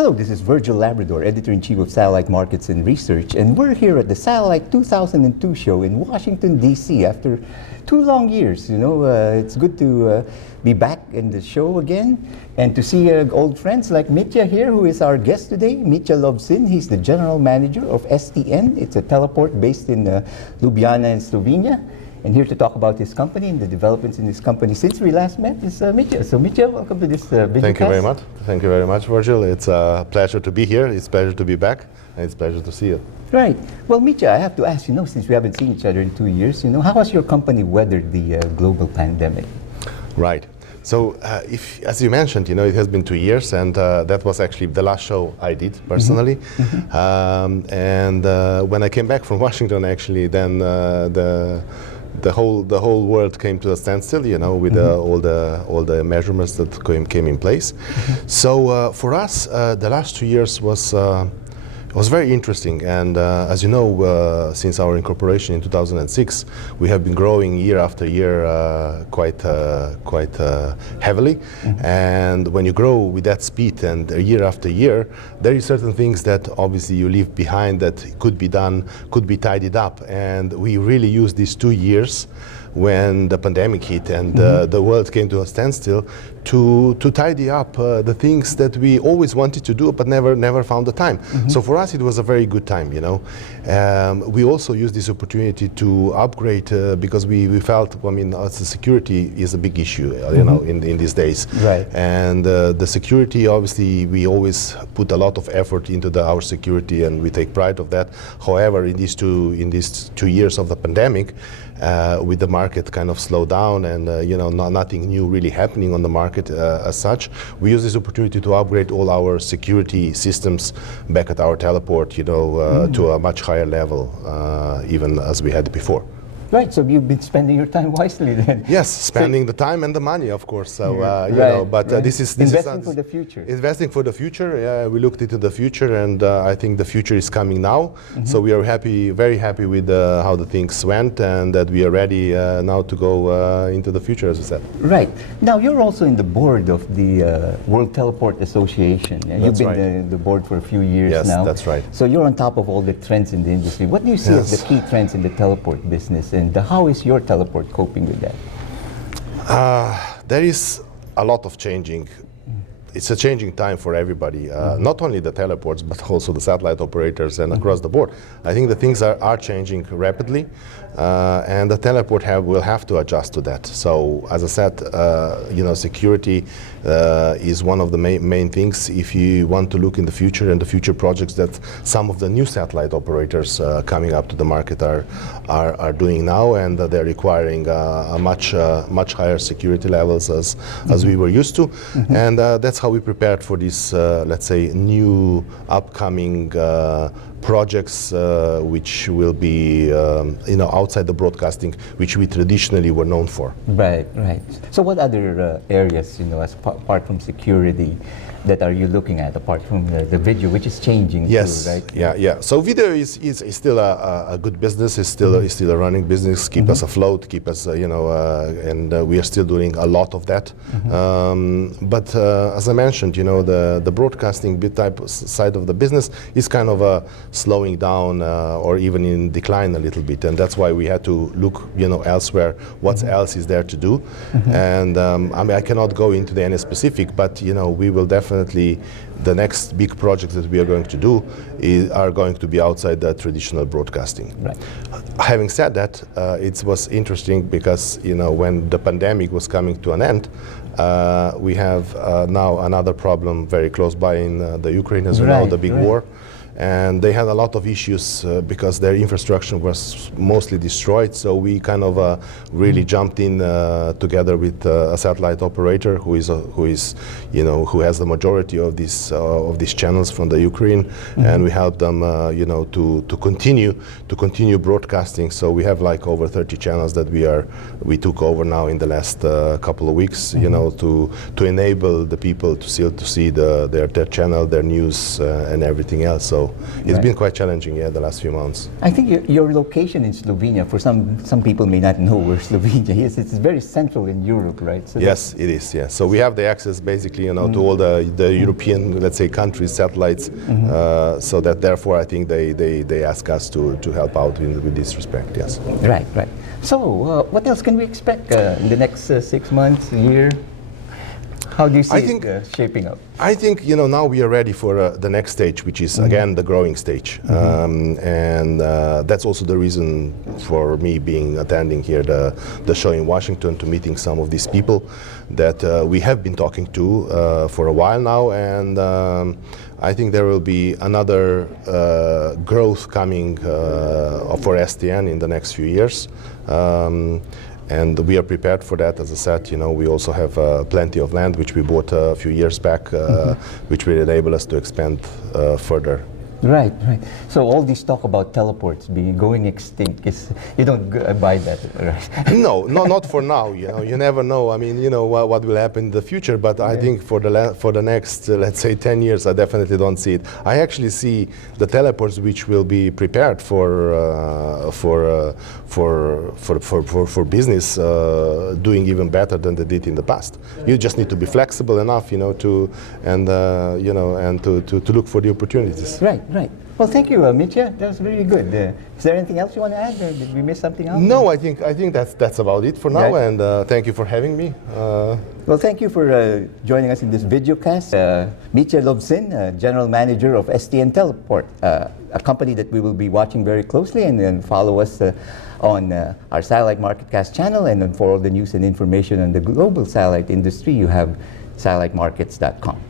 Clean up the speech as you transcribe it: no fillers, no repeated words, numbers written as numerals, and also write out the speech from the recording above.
Hello, this is Virgil Labrador, Editor-in-Chief of Satellite Markets and Research, and we're here at the Satellite 2002 show in Washington, D.C. after 2 long years. It's good to be back in the show again and to see old friends like Mitja here, who is our guest today. Mitja Lovsin, he's the General Manager of STN. It's a teleport based in Ljubljana in Slovenia. And here to talk about his company and the developments in his company since we last met is Mitja. So Mitja, welcome to this video Thank you very cast. much. Thank you very much, Virgil. It's a pleasure to be here. It's a pleasure to be back. And it's a pleasure to see you. Right. Well, Mitja, I have to ask, since we haven't seen each other in 2 years, how has your company weathered the global pandemic? Right. So, as you mentioned, it has been 2 years, and that was actually the last show I did personally. And when I came back from Washington, actually, then the whole world came to a standstill, with all the measurements that came in place. So for us, the last 2 years was very interesting, and as you know, since our incorporation in 2006, we have been growing year after year quite heavily. And when you grow with that speed and year after year, there are certain things that obviously you leave behind that could be done, could be tidied up. And we really used these 2 years when the pandemic hit and the world came to a standstill to tidy up the things that we always wanted to do but never found the time. So for us it was a very good time, We also used this opportunity to upgrade because we felt, the security is a big issue, in these days. Right. And the security, obviously, we always put a lot of effort into our security, and we take pride of that. However, in these 2 years of the pandemic, with the market kind of slowed down and nothing new really happening on the market as such, we use this opportunity to upgrade all our security systems back at our teleport, to a much higher level, even as we had before. Right, so you've been spending your time wisely then. Yes, spending the time and the money, of course. So, this is investing for the future. Investing for the future. We looked into the future, and I think the future is coming now. So we are very happy with how the things went, and that we are ready now to go into the future, as you said. Right. Now you're also in the board of the World Teleport Association. You've been right. the board for a few years now. Yes, that's right. So you're on top of all the trends in the industry. What do you see as the key trends in the teleport business? And how is your teleport coping with that? There is a lot of changing. It's a changing time for everybody, not only the teleports, but also the satellite operators and across the board. I think the things are changing rapidly, and the teleport will have to adjust to that. So, as I said, security is one of the main things if you want to look in the future and the future projects that some of the new satellite operators coming up to the market are doing now, and they're requiring a much higher security levels as we were used to, and that's how we prepared for these, let's say, new upcoming projects which will be, outside the broadcasting, which we traditionally were known for. Right, right. So what other areas, apart from security, that are you looking at, apart from the video, which is changing yes, too, right? Yeah. So video is still a good business. It's still a running business. Keep us afloat. Keep us, and we are still doing a lot of that. But as I mentioned, the broadcasting type side of the business is kind of slowing down or even in decline a little bit, and that's why we had to look, elsewhere. What else is there to do? And I cannot go into any specific, but we will definitely. The next big projects that we are going to do are going to be outside the traditional broadcasting. Right. Having said that, it was interesting because when the pandemic was coming to an end, we have now another problem very close by in the Ukraine, as you know, the big war. And they had a lot of issues because their infrastructure was mostly destroyed. So we kind of really jumped in together with a satellite operator who has the majority of these channels from the Ukraine, and we helped them, to continue broadcasting. So we have like over 30 channels that we took over now in the last couple of weeks, to enable the people to see their channel, their news, and everything else. So So it's Right. been quite challenging, yeah, the last few months. I think your location in Slovenia, for some people may not know where Slovenia is. It's very central in Europe, right? So Yes, it is. Yeah. So we have the access, basically, to all the European, let's say, countries, satellites. So that therefore, I think they ask us to help out with this respect. Yes. Right, right. So what else can we expect in the next 6 months, a year? How do you see it shaping up? I think now we are ready for the next stage, which is again the growing stage, and that's also the reason for me attending here the show in Washington, to meeting some of these people that we have been talking to for a while now, and I think there will be another growth coming for STN in the next few years. And we are prepared for that. As I said, we also have plenty of land, which we bought a few years back, which will enable us to expand further. Right, right. So all this talk about teleports going extinct, you don't buy that, right? No, not for now. You never know. I mean, what will happen in the future. But I think for the next, let's say, 10 years, I definitely don't see it. I actually see the teleports which will be prepared for business doing even better than they did in the past. You just need to be flexible enough, to look for the opportunities. Right. Right. Well, thank you, Mitja. That was really good. Is there anything else you want to add? Did we miss something out? No, I think that's about it for now. Right. And thank you for having me. Well, thank you for joining us in this videocast. Mitja Lovsin, General Manager of STN Teleport, a company that we will be watching very closely, and then follow us on our Satellite Marketcast channel. And then for all the news and information on the global satellite industry, you have satellitemarkets.com.